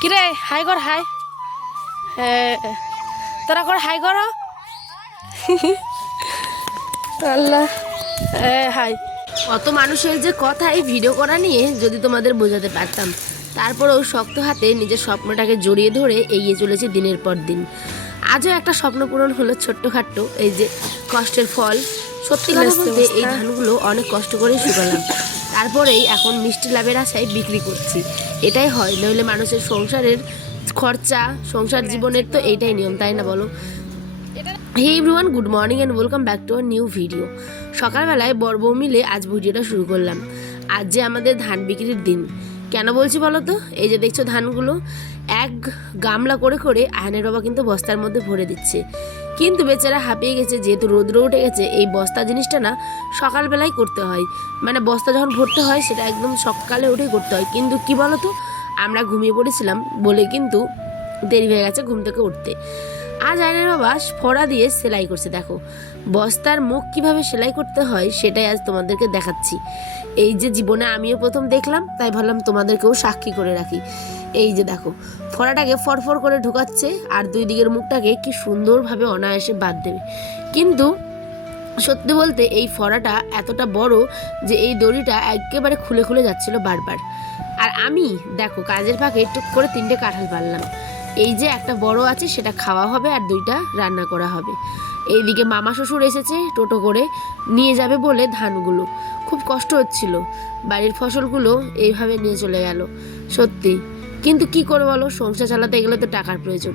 কিরে হাই কর হাই। তোরা কর হাই কর। আল্লাহ হাই। অত মানুষের যে কথা এই ভিডিও করা নিয়ে যদি তোমাদের বোঝাতে পারতাম, তারপরেও শক্ত হাতে নিজের স্বপ্নটাকে জড়িয়ে ধরে এগিয়ে চলেছে দিনের পর দিন। আজও একটা স্বপ্ন পূরণ হলো ছোট্টখাট্ট, এই যে কষ্টের ফল। সত্যি কথা বলতে এই ধানগুলো অনেক কষ্ট করে শুকালাম, তারপরেই এখন মিষ্টি লাভের আশায় বিক্রি করছি। এটাই হয়, নইলে মানুষের সংসারের খরচা, সংসার জীবনের তো এইটাই নিয়ম, তাই না বলো? Hey everyone, good morning and welcome back to our new video. সকালবেলায় বড় বউ মিলে আজ ভিডিওটা শুরু করলাম। আজ যে আমাদের ধান বিক্রির দিন। কেন বলছি বলো তো? এই যে দেখছো ধানগুলো এক গামলা করে করে আয়নের বাবা কিন্তু বস্তার মধ্যে ভরে দিচ্ছে। কিন্তু বেচারা হাঁপিয়ে গেছে, যেহেতু রোদ্র উঠে গেছে। এই বস্তা জিনিসটা না সকালবেলায় করতে হয়, মানে বস্তা যখন ভরতে হয় সেটা একদম সকালে উঠেই করতে হয়। কিন্তু কি বলো তো, আমরা ঘুমিয়ে পড়েছিলাম বলে কিন্তু দেরি হয়ে গেছে ঘুম থেকে উঠতে। আজ আয়নের বাবা ফড়া দিয়ে সেলাই করছে। দেখো বস্তার মুখ কিভাবে সেলাই করতে হয় সেটাই আজ তোমাদেরকে দেখাচ্ছি। এই যে জীবনে আমিও প্রথম দেখলাম, তাই ভাবলাম তোমাদেরকেও সাক্ষী করে রাখি। এই যে দেখো ফড়াটাকে ফরফর করে ঢুকাচ্ছে আর দুই দিকের মুখটাকে কি সুন্দরভাবে অনায়াসে বাদ দেবে। কিন্তু সত্যি বলতে এই ফড়াটা এতটা বড় যে এই দড়িটা একেবারে খুলে খুলে যাচ্ছিল বারবার। আর আমি দেখো কাজের ফাঁকে টুক করে 3টে কাঁঠাল পারলাম। এই যে একটা বড় আছে সেটা খাওয়া হবে আর 2টা রান্না করা হবে। এইদিকে মামা শ্বশুর এসেছে টোটো করে, নিয়ে যাবে বলে ধানগুলো। খুব কষ্ট হচ্ছিল, বাড়ির ফসলগুলো এইভাবে নিয়ে চলে গেল। সত্যি, কিন্তু কি করে বলো, সংসার চালাতে গেলে তো টাকার প্রয়োজন।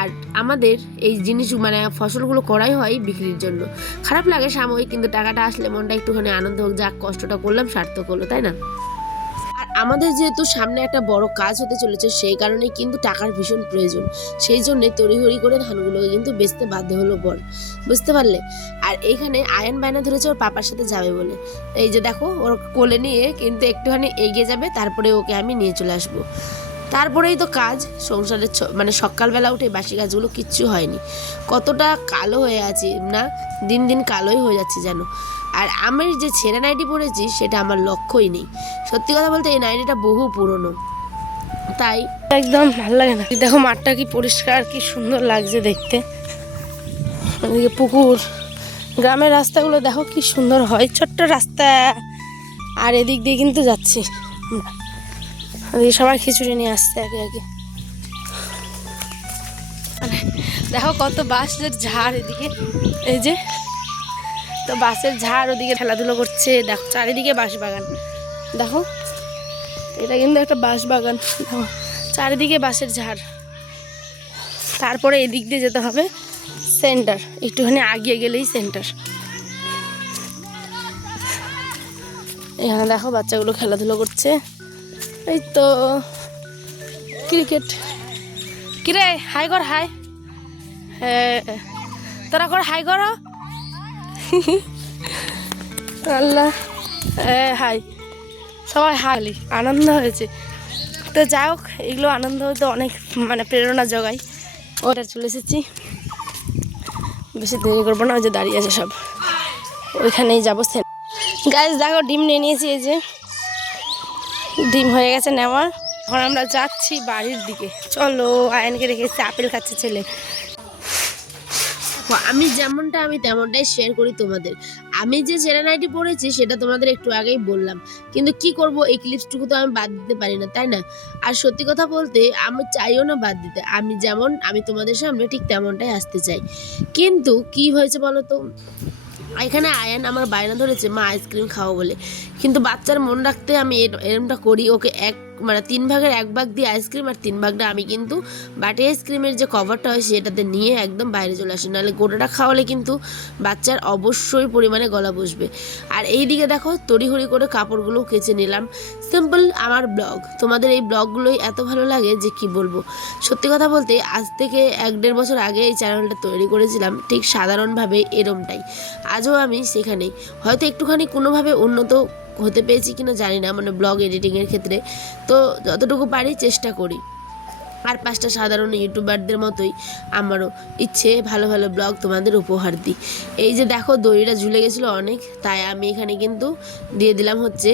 আর আমাদের এই জিনিস মানে ফসলগুলো করাই হয় বিক্রির জন্য। খারাপ লাগে সাময়িক, কিন্তু টাকাটা আসলে মনটা একটুখানি আনন্দ হোক, যাক কষ্টটা করলাম সার্থক হলো, তাই না? আর আমাদের যেহেতু সামনে একটা বড় কাজ হতে চলেছে, সেই কারণে কিন্তু টাকার ভীষণ প্রয়োজন। সেই জন্য তড়িঘড়ি করে ধানগুলোকে কিন্তু বেচতে বাধ্য হলো বর, বুঝতে পারলে? আর এইখানে আয়ন বায়না ধরেছে ওর পাপার সাথে যাবে বলে। এই যে দেখো ওর কোলে নিয়ে কিন্তু একটুখানি এগিয়ে যাবে, তারপরে ওকে আমি নিয়ে চলে আসবো। তারপরেই তো কাজ সংসারের মানে সকালবেলা উঠে বাসি কাজগুলো কিচ্ছু হয়নি। কতটা কালো হয়ে আছি না, দিন দিন কালোই হয়ে যাচ্ছে যেন। আর আমি যে ছেঁড়া নাইটি পরেছি সেটা আমার লক্ষ্যই নেই। সত্যি কথা বলতে এই নাইটিটা বহু পুরনো, তাই একদম ভালো লাগে না। দেখো মাঠটা কি পরিষ্কার, কি সুন্দর লাগছে দেখতে। এদিকে পুকুর, গ্রামের রাস্তাগুলো দেখো কি সুন্দর হয়, ছোট্ট রাস্তা। আর এদিক দিয়ে কিন্তু যাচ্ছি আমরা, সবাই খিচুড়ি নিয়ে আসছে একে একে। দেখো কত বাঁশের ঝাড় এদিকে, এই যে তো বাঁশের ঝাড়, ওদিকে খেলাধুলো করছে। দেখো চারিদিকে বাঁশ বাগান। দেখো এটা কিন্তু একটা বাঁশ বাগান, দেখো চারিদিকে বাঁশের ঝাড়। তারপরে এদিক দিয়ে যেতে হবে সেন্টার, একটুখানি আগিয়ে গেলেই সেন্টার। এখানে দেখো বাচ্চাগুলো খেলাধুলো করছে। এই তো ক্রিকেট। কিরে হাই কর হাই। তোরা কর হাই কর। আল্লাহ হাই। সবাই হালি, আনন্দ হয়েছে। তো যাই হোক, এগুলো আনন্দ হতে অনেক মানে প্রেরণা জোগায়। ওটা চলে এসেছি, বেশি দেরি করবো না, ওই যে দাঁড়িয়ে আছে সব, ওইখানেই যাবো। গাছ দেখো ডিম নিয়ে নিয়েছি, এই যে ডিম হয়ে গেছে নেওয়ার। এখন আমরা যাচ্ছি বাড়ির দিকে। চলো, আয়নকে রেখেছি, আপেল খাচ্ছে ছেলে। আমি যেমনটা আমি তেমনটাই শেয়ার করি তোমাদের। আমি যে ছেঁড়া নাইটি পরেছি সেটা তোমাদের একটু আগেই বললাম, কিন্তু কি করব, এই ক্লিপসটুকু তো আমি বাদ দিতে পারি না, তাই না? আর সত্যি কথা বলতে আমি চাইও না বাদ দিতে। আমি যেমন আমি তোমাদের সামনে ঠিক তেমনটাই আসতে চাই। কিন্তু কি হয়েছে বলো তো, এখানে আয়ান আমার বায়না ধরেছে মা আইসক্রিম খাও বলে। কিন্তু বাচ্চার মন রাখতে আমি এরমটা করি, ওকে মানে 3 ভাগের 1 ভাগ দিয়ে আইসক্রিম আর 3 ভাগটা আমি কিন্তু বাটি আইসক্রিমের যে কভারটা হয় সেটাতে নিয়ে একদম বাইরে চলে আসি। নাহলে গোটাটা খাওয়ালে কিন্তু বাচ্চার অবশ্যই পরিমাণে গলা বসবে। আর এই দিকে দেখো তড়িঘড়ি করে কাপড়গুলো কেচে নিলাম। সিম্পল আমার ব্লগ, তোমাদের এই ব্লগগুলোই এত ভালো লাগে যে কি বলবো। সত্যি কথা বলতে আজ থেকে 1-1.5 বছর আগে এই চ্যানেলটা তৈরি করেছিলাম, ঠিক সাধারণভাবে এরমটাই। আজও আমি সেখানেই, হয়তো একটুখানি কোনোভাবে উন্নত হতে পেরেছি কিনা জানি না, মানে ব্লগ এডিটিংয়ের ক্ষেত্রে। তো যতটুকু পারি চেষ্টা করি। আর 5টা সাধারণ ইউটিউবারদের মতোই আমারও ইচ্ছে ভালো ভালো ব্লগ তোমাদের উপহার দিই। এই যে দেখো দড়িটা ঝুলে গেছিলো অনেক, তাই আমি এখানে কিন্তু দিয়ে দিলাম হচ্ছে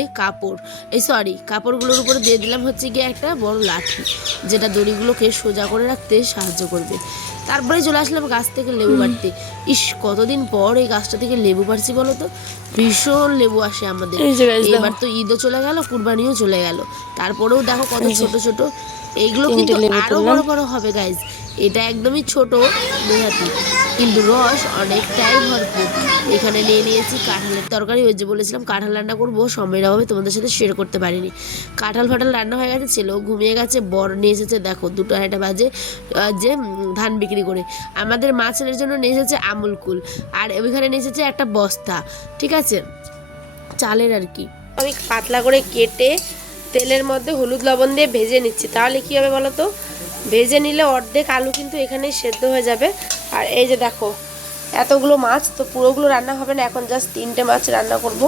কাপড়গুলোর উপরে দিয়ে দিলাম হচ্ছে গিয়ে একটা বড় লাঠি, যেটা দড়িগুলোকে সোজা করে রাখতে সাহায্য করবে। তারপরে চলে আসলাম গাছ থেকে লেবু পাড়তে। কতদিন পর এই গাছটা থেকে লেবু পাড়ছি বলো তো, ভীষণ লেবু আসে আমাদের। এবার তো ঈদও চলে গেল, কুরবানিও চলে গেল, তারপরেও দেখো কত ছোট ছোট। এইগুলো কিন্তু আরো বড় বড় হবে গাইজ। এটা একদমই ছোট দেহাতি, কিন্তু রস অনেকটাই ভরপুর। এখানে নিয়ে নিয়েছি কাঁঠালের তরকারি। ওই যে বলেছিলাম কাঁঠাল রান্না করবো, সময়ের অভাবে তোমাদের সাথে শেয়ার করতে পারিনি। কাঁঠাল ফাটাল রান্না হয়ে গেছে, ছেলেও ঘুমিয়ে গেছে, বর নিয়ে এসেছে দেখো 2টা বাজে যে ধান বিক্রি করে। আমাদের মা ছেলের জন্য নিয়ে এসেছে আমুল কুল, আর ওইখানে নিয়ে এসেছে একটা বস্তা, ঠিক আছে, চালের আর কি। আমি পাতলা করে কেটে তেলের মধ্যে হলুদ লবণ দিয়ে ভেজে নিচ্ছি। তাহলে কী হবে বলো তো, ভেজে নিলে অর্ধেক আলু কিন্তু এখানেই সেদ্ধ হয়ে যাবে। আর এই যে দেখো এতগুলো মাছ, তো পুরোগুলো রান্না হবে না, এখন জাস্ট 3টে মাছ রান্না করব,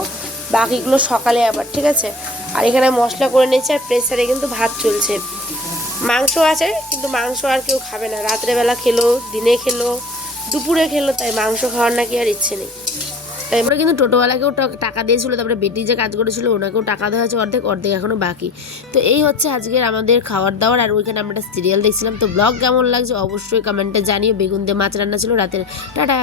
বাকিগুলো সকালে আবার, ঠিক আছে। আর এখানে মশলা করে নিয়েছি, আর প্রেসারে কিন্তু ভাত চলছে। মাংস আছে, কিন্তু মাংস আর কেউ খাবে না, রাত্রেবেলা খেলো, দিনে খেলো, দুপুরে খেলো, তাই মাংস খাওয়ার নাকি আর ইচ্ছে নেই। তারপরে কিন্তু টোটোওয়ালাকেও টাকা দিয়েছিল, তারপরে বেটি যে কাজ করেছিল ওনাকেও টাকা দেওয়া হয়েছে, অর্ধেক অর্ধেক এখনও বাকি। তো এই হচ্ছে আজকের আমাদের খাওয়ার দাওয়ার। আর ওইখানে আমরা একটা সিরিয়াল দেখছিলাম। তো ব্লগ কেমন লাগছে অবশ্যই কমেন্টে জানিও। বেগুন দিয়ে মাছ রান্না ছিল রাতের। টাটা।